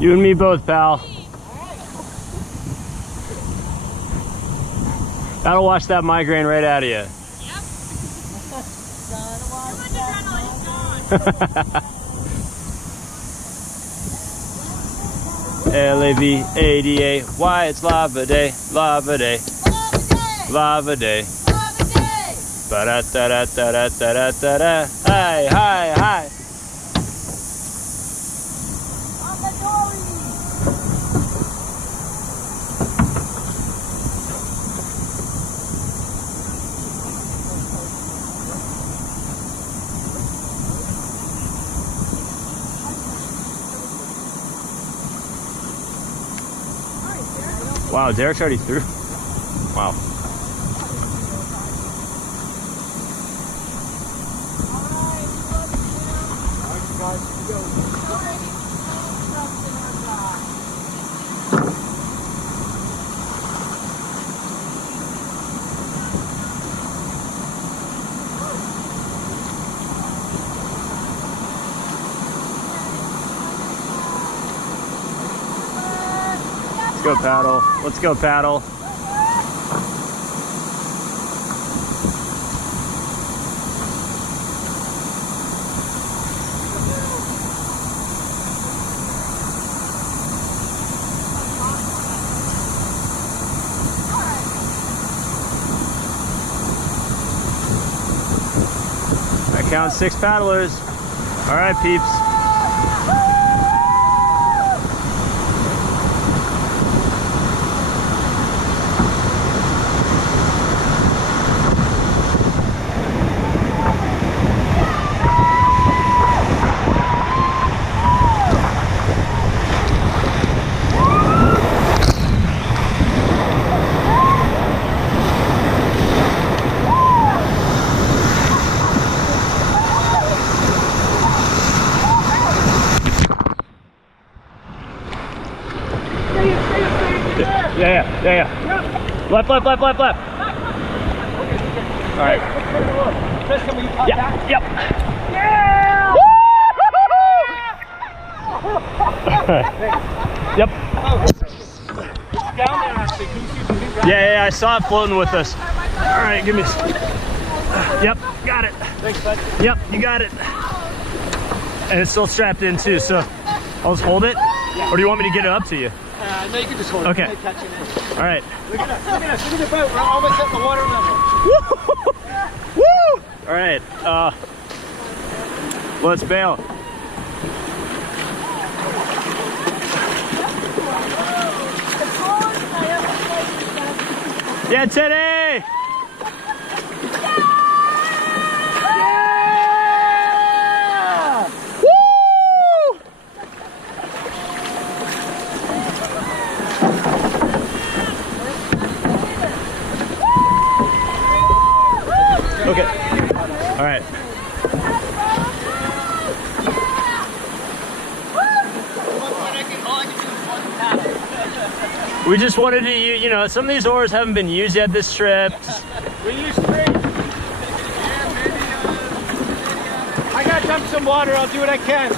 You and me both, pal. That'll wash that migraine right out of you. L-A-V-A-D-A-Y, it's lava day, lava day, lava day. Ba-da-da-da-da-da-da-da-da. Hi, hi, hi. On the dory. Wow, Derek's already through. Wow. Let's go paddle. Let's go paddle. I count 6 paddlers. All right, peeps. Yeah. Left. All right. Chris, can we cut back? Yep. Yeah! Yep. Down there, actually. Can you see the new Yeah, I saw it floating with us. All right, give me. Yep, got it. Thanks, bud. Yep, you got it. And it's still strapped in too, so I'll just hold it? Or do you want me to get it up to you? No, you can just hold it. Okay. All right. Look at us. Look at the boat. We're almost at the water level. Woo! All right. Let's bail. Yeah, Teddy! Okay. All right. We just wanted to use, you know, some of these oars haven't been used yet this trip. We use 3. I gotta dump some water. I'll do what I can.